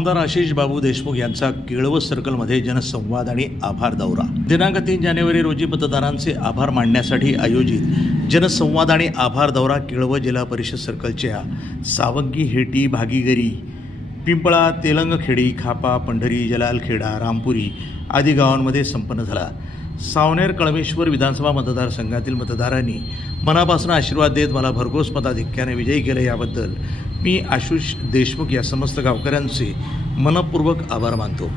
आमदार आशिष बाबू देशमुख यांचा केळवस सर्कलमध्ये जनसंवाद आणि आभार दौरा। दिनांक 3 जानेवारी रोजी मतदारांचे आभार मानण्यासाठी आयोजित जनसंवाद आणि आभार दौरा केळवस जिल्हा परिषद सर्कलच्या सावंगी, हेटी, भागीगरी, पिंपळा, तेलंगखेडी, खापा, पंढरी, जलालखेडा, रामपुरी आदी गावांमध्ये संपन्न झाला। सावनेर कळमेश्वर विधानसभा मतदारसंघातील मतदारांनी मनापासून आशीर्वाद देत मला भरघोस मताधिक्याने विजयी केले, याबद्दल मी आशिष देशमुख या समस्त गावकऱ्यांचे मनपूर्वक आभार मानतो।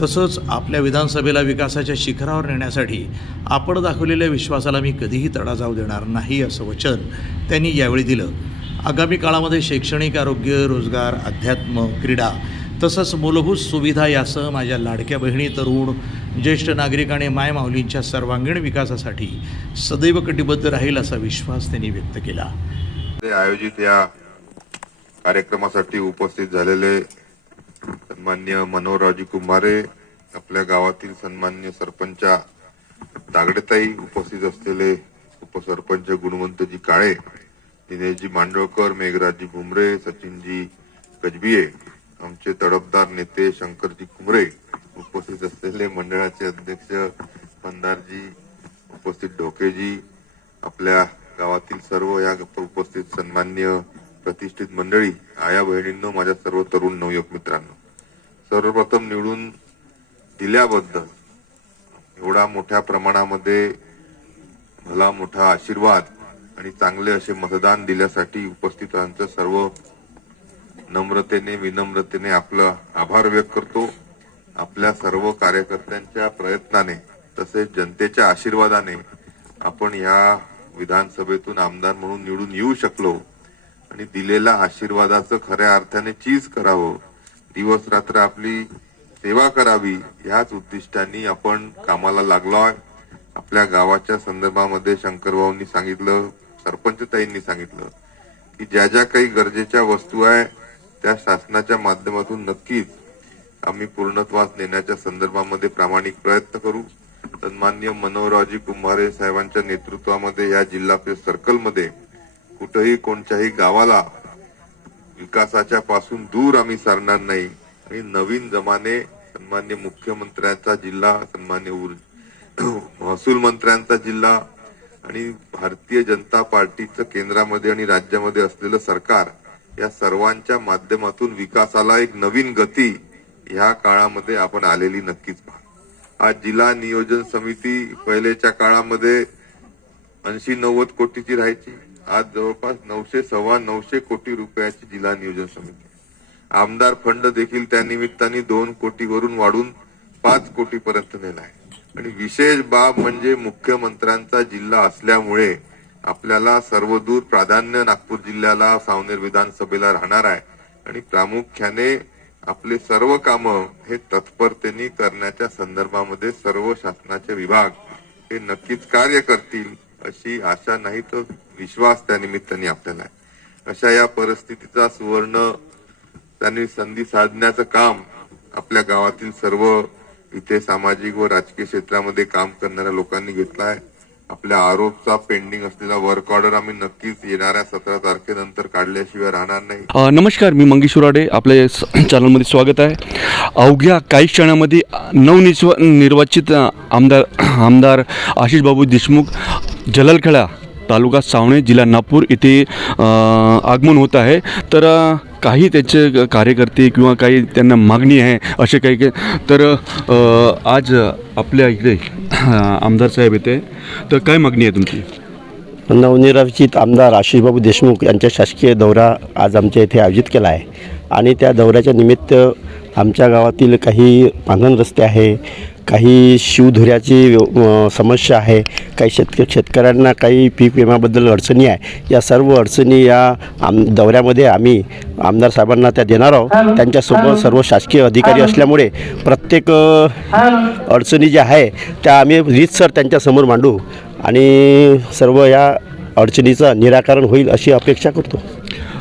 तसंच आपल्या विधानसभेला विकासाच्या शिखरावर नेण्यासाठी आपण दाखवलेल्या विश्वासाला मी कधीही तडा जाऊ देणार नाही, असं वचन त्यांनी यावेळी दिलं। आगामी काळामध्ये शैक्षणिक, आरोग्य, रोजगार, अध्यात्म, क्रीडा तसंच मूलभूत सुविधा यासह माझ्या लाडक्या बहिणी, तरुण, ज्येष्ठ नागरिक आणि मायमाऊलींच्या सर्वांगीण विकासासाठी सदैव कटिबद्ध राहील, असा विश्वास त्यांनी व्यक्त केला। आयोजित या कार्यक्रमासाठी उपस्थित झालेले सन्मान्य मनोहररावजी कुंभारे, आपल्या गावातील सन्मान्य सरपंच दागडेताई, उपस्थित असलेले उपसरपंच गुणवंतजी काळे, दिनेशजी मांडवकर, मेघराजजी भुमरे, सचिनजी गजबिये, आमचे तडफदार नेते शंकरजी कुमरे, उपस्थित असलेले मंडळाचे अध्यक्ष मंदारजी, उपस्थित ढोकेजी, आपल्या गावातील सर्व या उपस्थित सन्मान्य प्रतिष्ठित मंडळी, आया बहिणींनो, माझ्या सर्व तरुण नवयुवक मित्रांनो, सर्वप्रथम निवडून दिल्याबद्दल, एवढा मोठ्या प्रमाणामध्ये भला मोठा आशीर्वाद आणि चांगले असे मतदान दिल्यासाठी उपस्थितांचं सर्व नम्रतेने, विनम्रतेने आपलं आभार व्यक्त करतो। आपल्या सर्व कार्यकर्त्यांच्या प्रयत्नाने तसेच जनतेच्या आशीर्वादाने आपण या विधानसभेतून आमदार म्हणून निवडून येऊ शकलो आणि दिलेल्या आशीर्वादाचं खऱ्या अर्थाने चीज करावं, दिवस रात्र आपली सेवा करावी, ह्याच उद्दिष्टाने आपण कामाला लागलोय। आपल्या गावाच्या संदर्भामध्ये शंकरभाऊंनी सांगितलं, सरपंचताईंनी सांगितलं की ज्या ज्या काही गरजेच्या वस्तू आहे त्या शासनाच्या माध्यमातून नक्कीच आम्ही पूर्णत्वास नेण्याच्या संदर्भामध्ये प्रामाणिक प्रयत्न करू। सन्मान्य मनोहररावजी कुंभारे साहेबांच्या नेतृत्वामध्ये या जिल्हा परिषद सर्कलमध्ये कुठेही कोणत्याही गावाला विकासाच्या पासून दूर आम्ही सरणार नाही आणि नवीन जमाने सन्मान्य मुख्यमंत्र्यांचा जिल्हा, सन्मान्य महसूल मंत्र्यांचा जिल्हा आणि भारतीय जनता पार्टीचं केंद्रामध्ये आणि राज्यामध्ये असलेलं सरकार, या सर्वांच्या माध्यमातून विकासाला एक नवीन गती ह्या काळामध्ये आपण आलेली नक्कीच पहा। आज जिल्हा नियोजन समिती पहिलेच्या काळामध्ये 80-90 कोटीची राहायची, आज जवळपास 900-950 कोटी रुपयाची जिल्हा नियोजन समिती। आमदार फंड देखील त्या निमित्ताने 2 कोटीवरून वाढून 5 कोटीपर्यंत नेला आहे। आणि विशेष बाब म्हणजे मुख्यमंत्र्यांचा जिल्हा असल्यामुळे आपल्याला सर्वदूर प्राधान्य नागपूर जिल्ह्याला, सावनेर विधानसभेला राहणार आहे आणि प्रामुख्याने आपले सर्व कामं हे तत्परतेने करण्याच्या संदर्भामध्ये सर्व शासनाचे विभाग हे नक्कीच कार्य करतील, अशी आशा नाही तर विश्वास त्या निमित्ताने आपल्याला आहे। अशा या परिस्थितीचा सुवर्ण त्यांनी संधी साधण्याचं काम आपल्या गावातील सर्व इथे सामाजिक व राजकीय क्षेत्रामध्ये काम करणाऱ्या लोकांनी घेतला आहे। आपल्या आरोपचा पेंडिंग असलेला वर्क ऑर्डर आम्ही नक्कीच येणाऱ्या 17 तारखेनंतर काढल्याशिवाय राहणार नाही। नमस्कार, मी मंगेश उराडे, आपल्या चॅनलमध्ये स्वागत आहे। अवघ्या काही क्षणामध्ये नवनिर्वाचित आमदार आशिष बाबू देशमुख जलालखेडा, तालुका सावनेर, जिल्हा नागपूर इथे आगमन होत आहे। तर काही त्याचे कार्यकर्ते किंवा काही त्यांना मागणी आहे असे काही, तर आज आपल्या इकडे आमदार साहेब येते, तर काय मागणी आहे तुमची? नवनिर्वाचित आमदार आशिष बाबू देशमुख यांच्या शासकीय दौरा आज आमच्या इथे आयोजित केला आहे आणि त्या दौऱ्याच्या निमित्त आमच्या गावातील काही पांधन रस्ते आहे, काही शिवधुऱ्याची समस्या आहे, काही शेतकऱ्यांना काही पीक विम्याबद्दल अडचणी आहे, या सर्व अडचणी या दौऱ्यामध्ये आम्ही आमदार साहेबांना त्या देणार आहोत। त्यांच्यासोबत सर्व शासकीय अधिकारी असल्यामुळे प्रत्येक अडचणी ज्या आहे त्या आम्ही रीतसर त्यांच्यासमोर मांडू आणि सर्व या अडचणीचं निराकरण होईल अशी अपेक्षा करतो।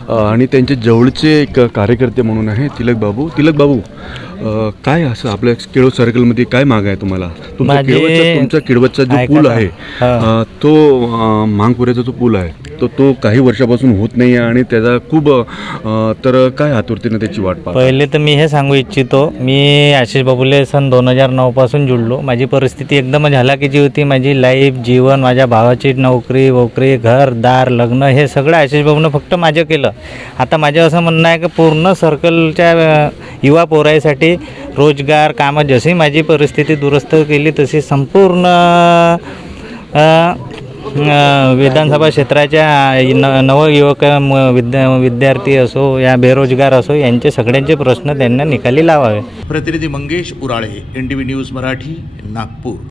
आणि त्यांचे जवळचे एक कार्यकर्ते म्हणून आहे तिलक बाबू, काय असं आपल्या केळव सर्कलमध्ये काय माग आहे तुम्हाला? माझे- तुमचा किडवतचा जो ऐका पूल ना. आहे हा. तो महांगपुऱ्याचा जो पूल आहे तो काही वर्षापासून होत नाही आहे आणि त्याचा खूप तर काय आतुरतेनं त्याची वाट पाहता? पहिले तर मी हे सांगू इच्छितो, मी आशिष बाबुले सन 2009 पासून जुळलो. माझी परिस्थिती एकदमच हलाखीची होती. माझी लाईफ, जीवन, माझ्या भावाची नोकरी, घरदार, लग्न हे सगळं आशिष बाबूनं फक्त माझं केलं. आता माझं असं म्हणणं आहे की पूर्ण सर्कलच्या युवा पोरासाठी रोजगार, कामं, जशी माझी परिस्थिती दुरुस्त केली तशी संपूर्ण विधानसभा क्षेत्राच्या नवयुवक विद्यार्थी असो या बेरोजगार असो यांचे सगळ्यांचे प्रश्न त्यांना निकाली लावावे. प्रतिनिधी मंगेश उराळे, NTV न्यूज मराठी, नागपूर.